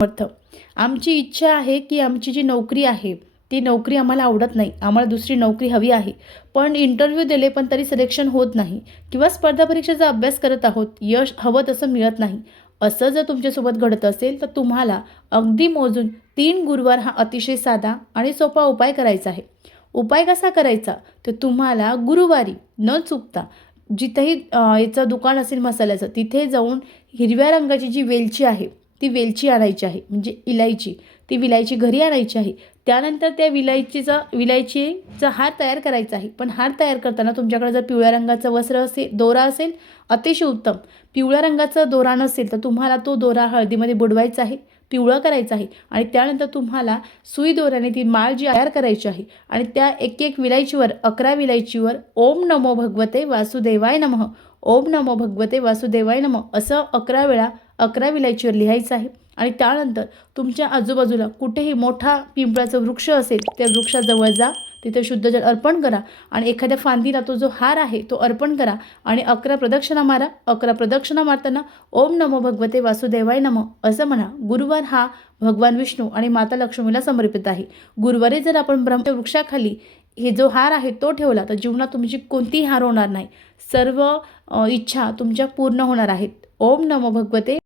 अर्थ आमची इच्छा आहे की आमची जी नोकरी आहे ती नोकरी आम्हाला आवडत नाही, आम्हाला दुसरी नोकरी हवी आहे, पण इंटरव्ह्यू दिले पण तरी सिलेक्शन होत नाही किंवा स्पर्धा परीक्षेचा अभ्यास करत आहोत, यश हवं तसं मिळत नाही. असं जर तुमच्यासोबत घडत असेल तर तुम्हाला अगदी मोजून 3 गुरुवार हा अतिशय साधा आणि सोपा उपाय करायचा आहे. उपाय कसा करायचा? तर तुम्हाला गुरुवारी न चुकता जिथेही याचं दुकान असेल मसाल्याचं तिथे जाऊन हिरव्या रंगाची जी वेलची आहे ती वेलची आणायची आहे, म्हणजे इलायची. ती विलायची घरी आणायची आहे. त्यानंतर त्या विलायचीचा हार तयार करायचा आहे. पण हार तयार करताना तुमच्याकडे जर पिवळ्या रंगाचं वस्त्र असेल, दोरा असेल, अतिशय उत्तम. पिवळ्या रंगाचा दोरा नसेल तर तुम्हाला तो दोरा हळदीमध्ये बुडवायचा आहे, पिवळा करायचा आहे आणि त्यानंतर तुम्हाला सुई दोऱ्याने ती माळ जी तयार करायची आहे आणि त्या एक विलायचीवर 11 विलायचीवर ओम नमो भगवते वासुदेवाय नमः, ओम नमो भगवते वासुदेवाय नमः असं 11 वेळा 11 विलायचीवर लिहायचं आहे. आणि त्यानंतर तुमच्या आजूबाजूला कुठेही मोठा पिंपळाचं वृक्ष असेल त्या वृक्षाजवळ जा, तिथे शुद्ध जल अर्पण करा आणि एखाद्या फांदीला तो जो हार आहे तो अर्पण करा आणि 11 प्रदक्षिणा मारा. 11 प्रदक्षिणा मारताना ओम नमो भगवते वासुदेवाय नमः असं म्हणा. गुरुवार हा भगवान विष्णू आणि माता लक्ष्मीला समर्पित आहे. गुरुवारी जर आपण ब्रह्मवृक्षाखाली हे जो हार आहे तो ठेवला तर जीवनात तुमची कोणतीही हार होणार नाही. सर्व इच्छा तुमच्या पूर्ण होणार आहेत. ओम नमो भगवते